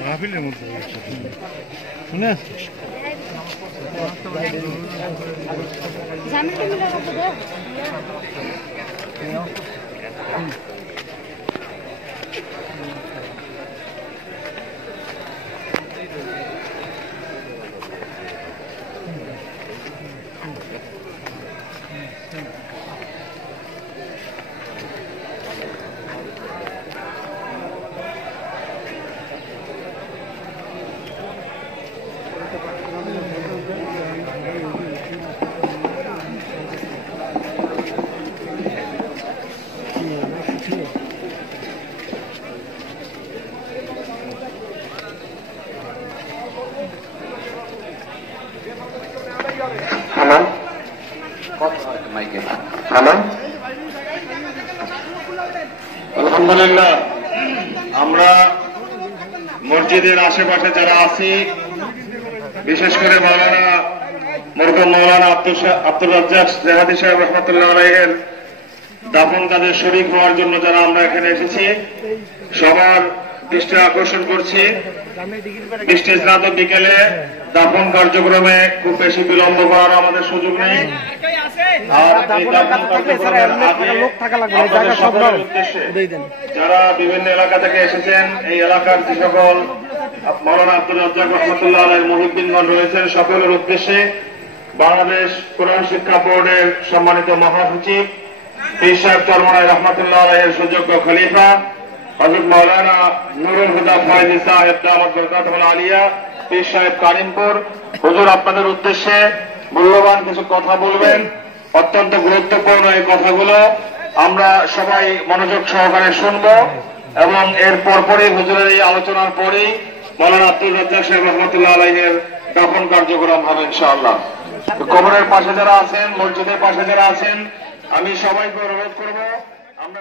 মাহফিলের মধ্যে শুনে আসছি আলহামদুলিল্লাহ আমরা মসজিদের আশেপাশে যারা আছি বিশেষ করে মৌলানা আব্দুল রাজ্জাক জেহাদি সাহেব রহমতুল্লাহ আলাইহির দাফন কাজে শরীক হওয়ার জন্য যারা আমরা এখানে এসেছি সবার দৃষ্টি আকর্ষণ করছি বৃষ্টি স্নাত বিকেলে দাফন কার্যক্রমে খুব বেশি বিলম্ব করার আমাদের সুযোগ নেই। যারা বিভিন্ন এলাকা থেকে এসেছেন এই এলাকার যে সকল মৌলানা আব্দুল রাজ্জাক রহমতুল্লাহ আলাইহির মুহিব্বিনগণ রয়েছেন সকলের উদ্দেশ্যে বাংলাদেশ কোরআন শিক্ষা বোর্ডের সম্মানিত মহাসচিব পীর সাহেব চরমনাই রহমতুল্লাহ আলাইহির সুযোগ্য খলিফা হযরত মাওলানা নুরুল হুদা ফয়জি সাহেব দামাত বরকাতুল আলিয়া পীর সাহেব কারিমপুর হুজুর আপনাদের উদ্দেশ্যে মূল্যবান কিছু কথা বলবেন। অত্যন্ত গুরুত্বপূর্ণ এই কথাগুলো আমরা সবাই মনোযোগ সহকারে শুনব এবং এর পরপরই হুজুরের এই আলোচনার পরেই মাওলানা আব্দুল রাজ্জাক সাহেব রহমতুল্লাহ আলাইহির দাফন কার্যক্রম হবে ইনশাআল্লাহ। কবরের পাশে যারা আছেন মসজিদের পাশে যারা আছেন আমি সবাইকে অনুরোধ করব আমরা